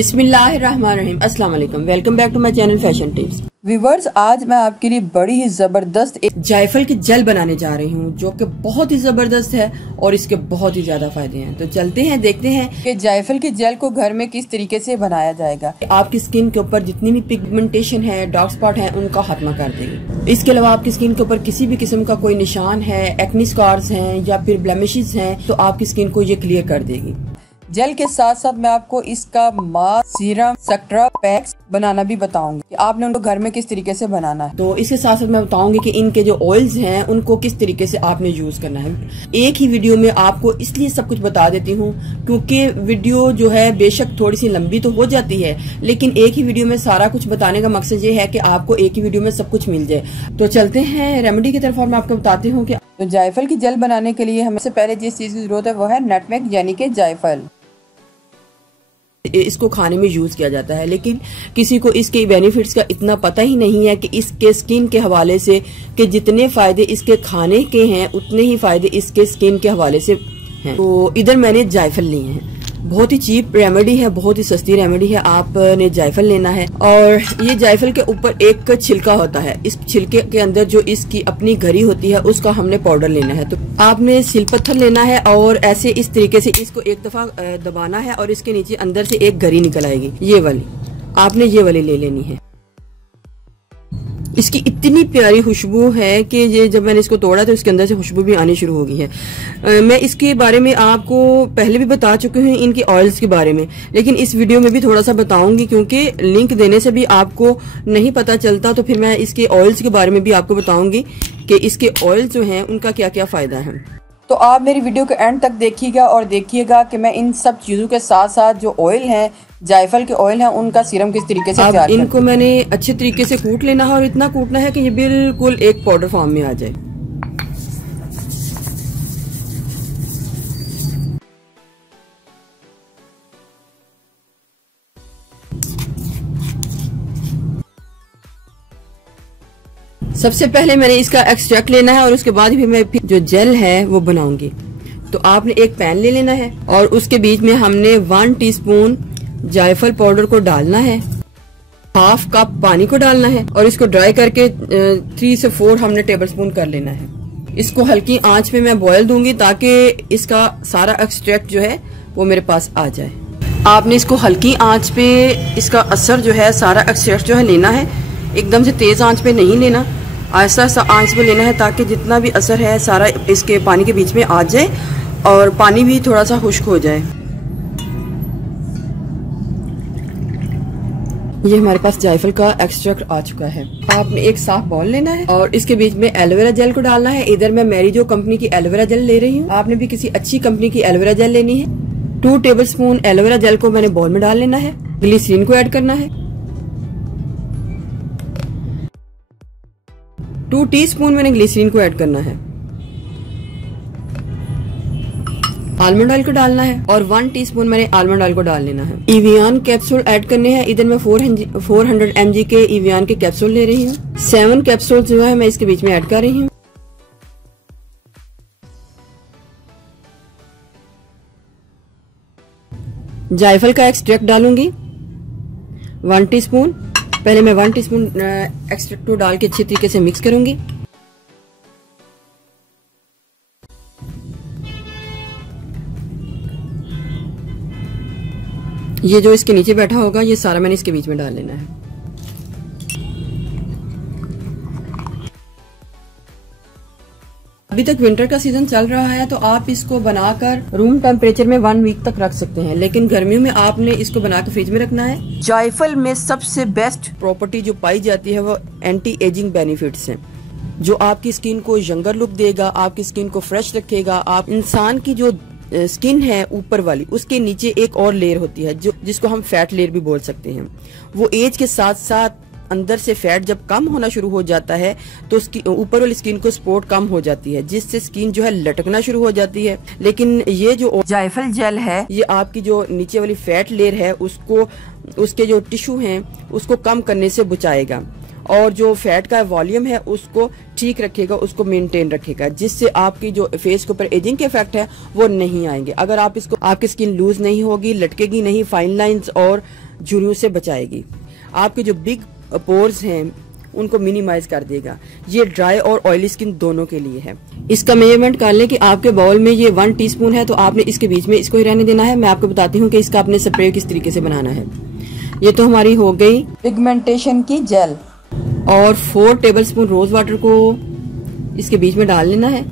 बिस्मिल्लाहिर्रहमानिर्रहीम। अस्सलाम वालेकुम। Welcome back to my channel fashion tips. Viewers, आज मैं आपके लिए बड़ी ही जबरदस्त एक जायफल की जेल बनाने जा रही हूँ जो कि बहुत ही जबरदस्त है और इसके बहुत ही ज्यादा फायदे हैं। तो चलते हैं, देखते हैं कि जायफल की जेल को घर में किस तरीके से बनाया जाएगा। आपकी स्किन के ऊपर जितनी भी पिगमेंटेशन है, डार्क स्पॉट है, उनका खात्मा कर देगी। इसके अलावा आपकी स्किन के ऊपर किसी भी किस्म का कोई निशान है, एक्नी स्कार्स हैं या फिर ब्लेमिशेस हैं, तो आपकी स्किन को ये क्लियर कर देगी। जेल के साथ साथ मैं आपको इसका मास्क, सीरम, स्क्रब, पैक्स बनाना भी बताऊंगी कि आपने उनको घर में किस तरीके से बनाना है। तो इसके साथ साथ मैं बताऊंगी कि इनके जो ऑयल्स हैं उनको किस तरीके से आपने यूज करना है। एक ही वीडियो में आपको इसलिए सब कुछ बता देती हूँ क्योंकि वीडियो जो है बेशक थोड़ी सी लंबी तो हो जाती है, लेकिन एक ही वीडियो में सारा कुछ बताने का मकसद ये है कि आपको एक ही वीडियो में सब कुछ मिल जाए। तो चलते हैं रेमेडी की तरफ और मैं आपको बताती हूँ कि तो जायफल की जेल बनाने के लिए हमें से पहले जिस चीज की जरूरत है वो है नटमेग यानी कि जायफल। इसको खाने में यूज किया जाता है, लेकिन किसी को इसके बेनिफिट्स का इतना पता ही नहीं है कि इसके स्किन के हवाले से कि जितने फायदे इसके खाने के हैं उतने ही फायदे इसके स्किन के हवाले से हैं। तो इधर मैंने जायफल लिए हैं। बहुत ही चीप रेमेडी है, बहुत ही सस्ती रेमेडी है। आपने जायफल लेना है और ये जायफल के ऊपर एक छिलका होता है। इस छिलके के अंदर जो इसकी अपनी गरी होती है उसका हमने पाउडर लेना है। तो आपने सिलपत्थर लेना है और ऐसे इस तरीके से इसको एक दफा दबाना है और इसके नीचे अंदर से एक गरी निकल आएगी। ये वाली आपने ये वाली ले लेनी है। इसकी इतनी प्यारी खुशबू है कि ये जब मैंने इसको तोड़ा तो इसके अंदर से खुशबू भी आनी शुरू हो गई है। मैं इसके बारे में आपको पहले भी बता चुकी हूँ इनकी ऑयल्स के बारे में, लेकिन इस वीडियो में भी थोड़ा सा बताऊंगी क्योंकि लिंक देने से भी आपको नहीं पता चलता। तो फिर मैं इसके ऑयल्स के बारे में भी आपको बताऊंगी कि इसके ऑयल जो हैं उनका क्या क्या फायदा है। तो आप मेरी वीडियो के एंड तक देखिएगा और देखिएगा कि मैं इन सब चीजों के साथ साथ जो ऑयल हैं, जायफल के ऑयल हैं, उनका सीरम किस तरीके से तैयार इनको मैंने अच्छे तरीके से कूट लेना है और इतना कूटना है कि ये बिल्कुल एक पाउडर फॉर्म में आ जाए। सबसे पहले मैंने इसका एक्सट्रैक्ट लेना है और उसके बाद भी मैं जो जेल है वो बनाऊंगी। तो आपने एक पैन ले लेना है और उसके बीच में हमने 1 टीस्पून जायफल पाउडर को डालना है, हाफ कप पानी को डालना है और इसको ड्राई करके 3 से 4 हमने टेबलस्पून कर लेना है। इसको हल्की आंच पे मैं बॉयल दूंगी ताकि इसका सारा एक्सट्रैक्ट जो है वो मेरे पास आ जाए। आपने इसको हल्की आंच पे इसका असर जो है, सारा एक्सट्रैक्ट जो है लेना है। एकदम से तेज आंच पे नहीं लेना, आहिस्ता आहिस्ता आंच पे लेना है ताकि जितना भी असर है सारा इसके पानी के बीच में आ जाए और पानी भी थोड़ा सा खुश्क हो जाए। ये हमारे पास जायफल का एक्सट्रैक्ट आ चुका है। आपने एक साफ बाउल लेना है और इसके बीच में एलोवेरा जेल को डालना है। इधर मैं मैरिजो कंपनी की एलोवेरा जेल ले रही हूँ, आपने भी किसी अच्छी कंपनी की एलोवेरा जेल लेनी है। 2 टेबलस्पून एलोवेरा जेल को मैंने बाउल में डाल लेना है। ग्लिसरीन को ऐड करना है। 2 टीस्पून मैंने ग्लिसरीन को ऐड करना है। आलमंड ऑयल को डालना है और 1 टीस्पून मैंने आलमंड ऑयल को डाल लेना है। इवियान कैप्सूल ऐड करने हैं। इधर मैं 400 mg के इवियान के कैप्सूल ले रही हूँ। 7 कैप्सूल जो है मैं इसके बीच में ऐड कर रही हूँ। जायफल का एक्सट्रैक्ट डालूंगी 1 टीस्पून। पहले मैं 1 टीस्पून एक्सट्रैक्ट को डाल के अच्छी तरीके से मिक्स करूंगी। ये जो इसके नीचे बैठा होगा ये सारा मैंने इसके बीच में डाल लेना है। अभी तक विंटर का सीजन चल रहा है तो आप इसको बनाकर रूम टेम्परेचर में 1 वीक तक रख सकते हैं, लेकिन गर्मियों में आपने इसको बनाकर फ्रिज में रखना है। जायफल में सबसे बेस्ट प्रॉपर्टी जो पाई जाती है वो एंटी एजिंग बेनिफिट्स हैं, जो आपकी स्किन को यंगर लुक देगा, आपकी स्किन को फ्रेश रखेगा। आप इंसान की जो स्किन है ऊपर वाली, उसके नीचे एक और लेयर होती है जो जिसको हम फैट लेयर भी बोल सकते हैं। वो एज के साथ साथ अंदर से फैट जब कम होना शुरू हो जाता है तो उसकी ऊपर वाली स्किन को सपोर्ट कम हो जाती है, जिससे स्किन जो है लटकना शुरू हो जाती है। लेकिन ये जो जायफल जेल है ये आपकी जो नीचे वाली फैट लेयर है उसको, उसके जो टिश्यू हैं उसको कम करने से बचाएगा और जो फैट का वॉल्यूम है उसको ठीक रखेगा, उसको मेंटेन रखेगा, जिससे आपकी जो फेस के ऊपर एजिंग के इफेक्ट है वो नहीं आएंगे। अगर आप इसको, आपकी स्किन लूज नहीं होगी, लटकेगी नहीं, फाइन लाइंस और झुर्रियों से बचाएगी, आपके जो बिग पोर्स हैं उनको मिनिमाइज कर देगा। ये ड्राई और ऑयली स्किन दोनों के लिए है। इसका मेजरमेंट कर लें कि आपके बाउल में ये 1 टीस्पून है, तो आपने इसके बीच में इसको ही रहने देना है। मैं आपको बताती हूँ कि इसका आपने स्प्रे किस तरीके से बनाना है। ये तो हमारी हो गई पिगमेंटेशन की जेल, और 4 टेबलस्पून रोज वाटर को इसके बीच में डाल लेना है।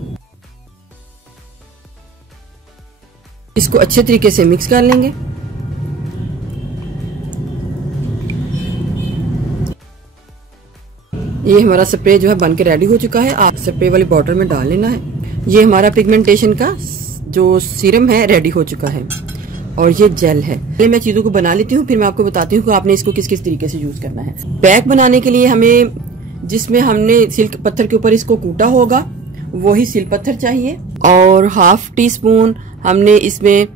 इसको अच्छे तरीके से मिक्स कर लेंगे। ये हमारा स्प्रे जो है बनके रेडी हो चुका है। आप स्प्रे वाली बॉटल में डाल लेना है। ये हमारा पिगमेंटेशन का जो सीरम है रेडी हो चुका है, और ये जेल है। पहले मैं चीजों को बना लेती हूँ, फिर मैं आपको बताती हूँ कि आपने इसको किस किस तरीके से यूज करना है। पैक बनाने के लिए हमें, जिसमें हमने सिल्क पत्थर के ऊपर इसको कूटा होगा, वही सिल्क पत्थर चाहिए, और 1/2 टीस्पून हमने इसमें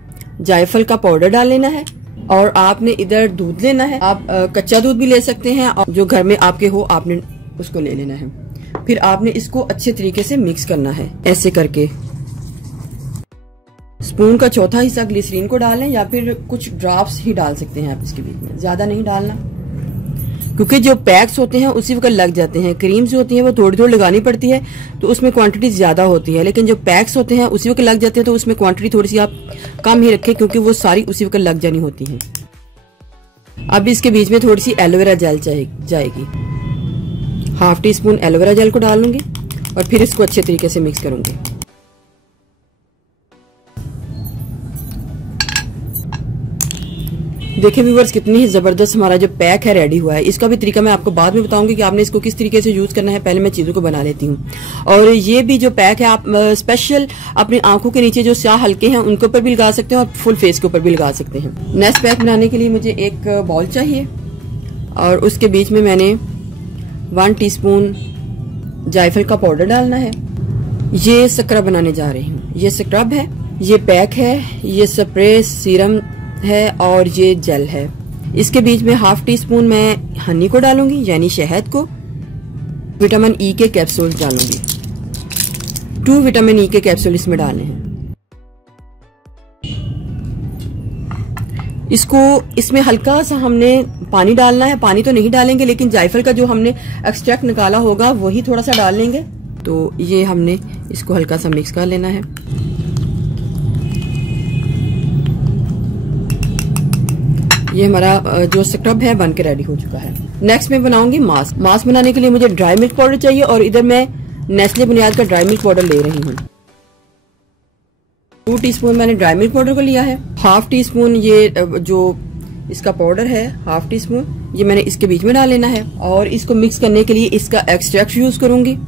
जायफल का पाउडर डाल लेना है, और आपने इधर दूध लेना है। आप कच्चा दूध भी ले सकते हैं, और जो घर में आपके हो आपने उसको ले लेना है। फिर आपने इसको अच्छे तरीके से मिक्स करना है, ऐसे करके। स्पून का चौथा हिस्सा ग्लिसरीन को डालें, या फिर कुछ ड्रॉप्स ही डाल सकते हैं आप इसके बीच में, ज्यादा नहीं डालना, क्योंकि जो पैक्स होते हैं उसी वक्त लग जाते हैं। क्रीम्स होती हैं वो थोड़ी थोड़ी लगानी पड़ती है, तो उसमें क्वांटिटी ज्यादा होती है, लेकिन जो पैक्स होते हैं उसी वक्त लग जाते हैं, तो उसमें क्वांटिटी थोड़ी सी आप कम ही रखें, क्योंकि वो सारी उसी वक्त लग जानी होती है। अब इसके बीच में थोड़ी सी एलोवेरा जेल जाएगी। 1/2 टीस्पून एलोवेरा जेल को डालूंगी, और फिर इसको अच्छे तरीके से मिक्स करूंगी। देखिए व्यूअर्स, कितनी ही जबरदस्त हमारा जो पैक है रेडी हुआ है। इसका भी तरीका मैं आपको बाद में बताऊंगी कि आपने इसको किस तरीके से यूज करना है। पहले मैं चीजों को बना लेती हूँ। और ये भी जो पैक है, आप स्पेशल अपनी आंखों के नीचे जो स्याह हल्के हैं उनके ऊपर भी लगा सकते हैं, और फुल फेस के ऊपर भी लगा सकते हैं। नेक्स्ट पैक बनाने के लिए मुझे एक बॉल चाहिए, और उसके बीच में मैंने 1 टीस्पून जायफल का पाउडर डालना है। ये स्क्रब बनाने जा रही हूँ। ये स्क्रब है, ये पैक है, ये स्प्रे सीरम है, और ये जेल है। इसके बीच में 1/2 टीस्पून मैं हनी को डालूंगी, यानी शहद को। विटामिन ई के कैप्सूल डालूंगी, 2 विटामिन ई के कैप्सूल इसमें डालने हैं। इसको, इसमें हल्का सा हमने पानी डालना है। पानी तो नहीं डालेंगे, लेकिन जायफल का जो हमने एक्सट्रैक्ट निकाला होगा वही थोड़ा सा डाल लेंगे। तो ये हमने इसको हल्का सा मिक्स कर लेना है। ये हमारा जो स्क्रब है बनके रेडी हो चुका है। नेक्स्ट मैं बनाऊंगी मास्क। मास्क बनाने के लिए मुझे ड्राई मिल्क पाउडर चाहिए, और इधर मैं नेस्ले बुनियाद का ड्राई मिल्क पाउडर ले रही हूँ। 2 टीस्पून मैंने ड्राई मिल्क पाउडर को लिया है। 1/2 टीस्पून ये जो इसका पाउडर है, 1/2 टीस्पून, ये मैंने इसके बीच में डाल लेना है, और इसको मिक्स करने के लिए इसका एक्सट्रैक्ट यूज करूंगी।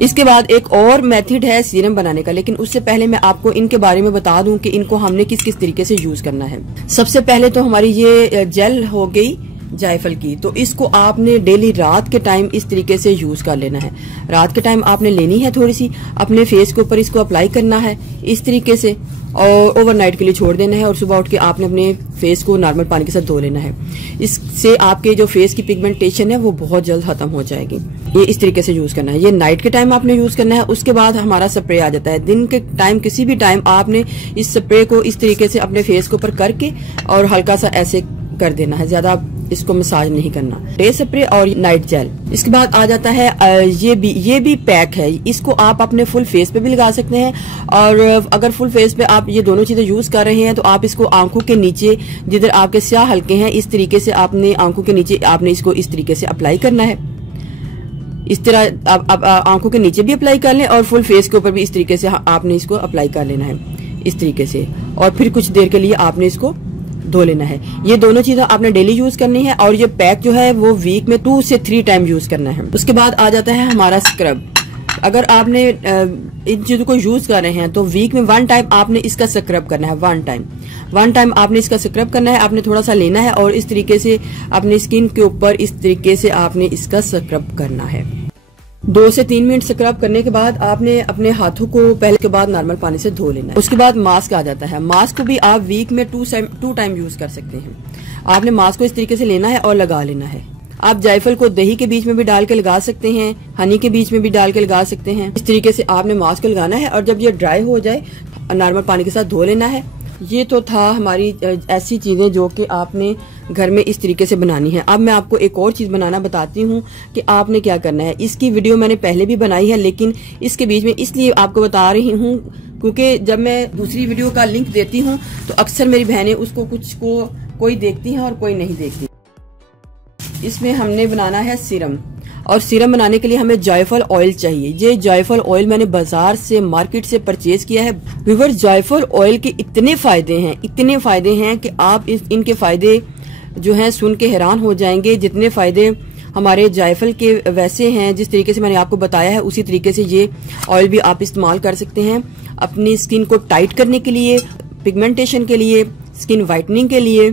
इसके बाद एक और मेथड है सीरम बनाने का, लेकिन उससे पहले मैं आपको इनके बारे में बता दूं कि इनको हमने किस किस तरीके से यूज करना है। सबसे पहले तो हमारी ये जेल हो गई जायफल की, तो इसको आपने डेली रात के टाइम इस तरीके से यूज कर लेना है। रात के टाइम आपने लेनी है, थोड़ी सी अपने फेस के ऊपर इसको अप्लाई करना है इस तरीके से, और ओवरनाइट के लिए छोड़ देना है, और सुबह उठ के आपने अपने फेस को नॉर्मल पानी के साथ धो लेना है। इससे आपके जो फेस की पिगमेंटेशन है वो बहुत जल्द खत्म हो जाएगी। ये इस तरीके से यूज करना है। ये नाइट के टाइम आपने यूज करना है। उसके बाद हमारा स्प्रे आ जाता है। दिन के टाइम, किसी भी टाइम आपने इस स्प्रे को इस तरीके से अपने फेस के ऊपर करके और हल्का सा ऐसे कर देना है, ज्यादा इसको मसाज नहीं करना। डे स्प्रे और नाइट जेल। इसके बाद आ जाता है ये भी पैक है। इसको आप अपने फुल फेस पे भी लगा सकते हैं, और अगर फुल फेस पे आप ये दोनों चीजें यूज कर रहे हैं तो आप इसको आंखों के नीचे, जिधर आपके स्याह हल्के हैं, इस तरीके से आपने आंखों के नीचे आपने इसको इस तरीके से अप्लाई करना है। इस तरह आप आंखों के नीचे भी अप्लाई कर लें, और फुल फेस के ऊपर भी इस तरीके से आपने इसको अप्लाई कर लेना है, इस तरीके से, और फिर कुछ देर के लिए आपने इसको धो लेना है। ये दोनों चीजें आपने डेली यूज करनी है, और ये पैक जो है वो वीक में 2 से 3 टाइम यूज करना है। उसके बाद आ जाता है हमारा स्क्रब। अगर आपने इन चीजों को यूज कर रहे हैं तो वीक में 1 टाइम आपने इसका स्क्रब करना है। 1 टाइम आपने इसका स्क्रब करना है। आपने थोड़ा सा लेना है और इस तरीके से अपनी स्किन के ऊपर इस तरीके से आपने इसका स्क्रब करना है। 2 से 3 मिनट स्क्रब करने के बाद आपने अपने हाथों को पहले के बाद नॉर्मल पानी से धो लेना है। उसके बाद मास्क आ जाता है। मास्क को भी आप वीक में 2 टाइम यूज कर सकते हैं। आपने मास्क को इस तरीके से लेना है और लगा लेना है। आप जायफल को दही के बीच में भी डाल के लगा सकते हैं, हनी के बीच में भी डाल के लगा सकते हैं। इस तरीके से आपने मास्क लगाना है और जब ये ड्राई हो जाए नॉर्मल पानी के साथ धो लेना है। ये तो था हमारी ऐसी चीजें जो कि आपने घर में इस तरीके से बनानी है। अब मैं आपको एक और चीज बनाना बताती हूँ कि आपने क्या करना है। इसकी वीडियो मैंने पहले भी बनाई है, लेकिन इसके बीच में इसलिए आपको बता रही हूँ क्योंकि जब मैं दूसरी वीडियो का लिंक देती हूँ तो अक्सर मेरी बहनें उसको कोई देखती हैं और कोई नहीं देखती। इसमें हमने बनाना है सीरम, और सीरम बनाने के लिए हमें जायफल ऑयल चाहिए। ये जायफल ऑयल मैंने बाजार से मार्केट से परचेज किया है। व्यूअर्स, जायफल ऑयल के इतने फायदे हैं कि आप इनके फायदे जो हैं सुन के हैरान हो जाएंगे। जितने फायदे हमारे जायफल के वैसे हैं, जिस तरीके से मैंने आपको बताया है उसी तरीके से ये ऑयल भी आप इस्तेमाल कर सकते हैं अपनी स्किन को टाइट करने के लिए, पिगमेंटेशन के लिए, स्किन वाइटनिंग के लिए,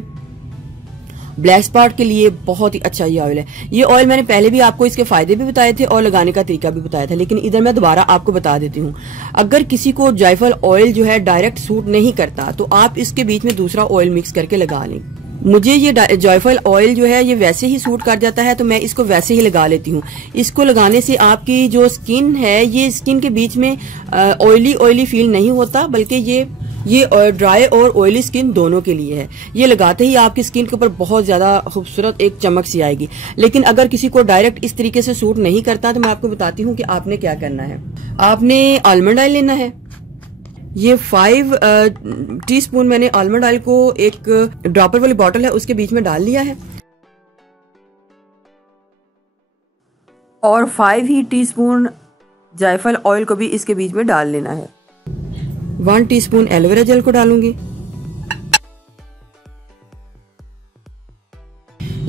ब्लैक स्पॉट के लिए बहुत ही अच्छा ये ऑयल है। ये ऑयल मैंने पहले भी आपको इसके फायदे भी बताए थे और लगाने का तरीका भी बताया था, लेकिन इधर मैं दोबारा आपको बता देती हूँ। अगर किसी को जायफल ऑयल जो है डायरेक्ट सूट नहीं करता तो आप इसके बीच में दूसरा ऑयल मिक्स करके लगा लें। मुझे ये जायफल ऑयल जो है ये वैसे ही सूट कर जाता है तो मैं इसको वैसे ही लगा लेती हूँ। इसको लगाने से आपकी जो स्किन है ये स्किन के बीच में ऑयली फील नहीं होता, बल्कि ये ड्राई और ऑयली स्किन दोनों के लिए है। ये लगाते ही आपकी स्किन के ऊपर बहुत ज्यादा खूबसूरत एक चमक सी आएगी। लेकिन अगर किसी को डायरेक्ट इस तरीके से सूट नहीं करता तो मैं आपको बताती हूँ कि आपने क्या करना है। आपने आलमंड ऑयल लेना है। ये 5 टीस्पून मैंने आलमंड ऑयल को एक ड्रॉपर वाली बॉटल है उसके बीच में डाल लिया है, और 5 ही टीस्पून जायफल ऑयल को भी इसके बीच में डाल लेना है। 1 टीस्पून एलोवेरा जेल को डालूंगी।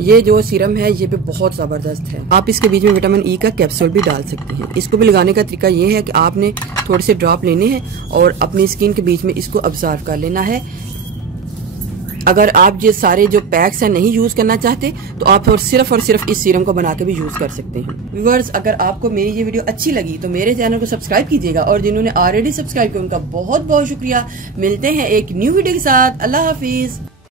ये जो सीरम है ये भी बहुत जबरदस्त है। आप इसके बीच में विटामिन ई का कैप्सूल भी डाल सकते हैं। इसको भी लगाने का तरीका ये है कि आपने थोड़े से ड्रॉप लेने हैं और अपनी स्किन के बीच में इसको ऑब्जर्व कर लेना है। अगर आप ये सारे जो पैक्स हैं नहीं यूज करना चाहते तो आप सिर्फ और सिर्फ इस सीरम को बना के भी यूज कर सकते हैं। व्यूअर्स, अगर आपको मेरी ये वीडियो अच्छी लगी तो मेरे चैनल को सब्सक्राइब कीजिएगा, और जिन्होंने ऑलरेडी सब्सक्राइब किया उनका बहुत बहुत शुक्रिया। मिलते हैं एक न्यू वीडियो के साथ। अल्लाह हाफिज।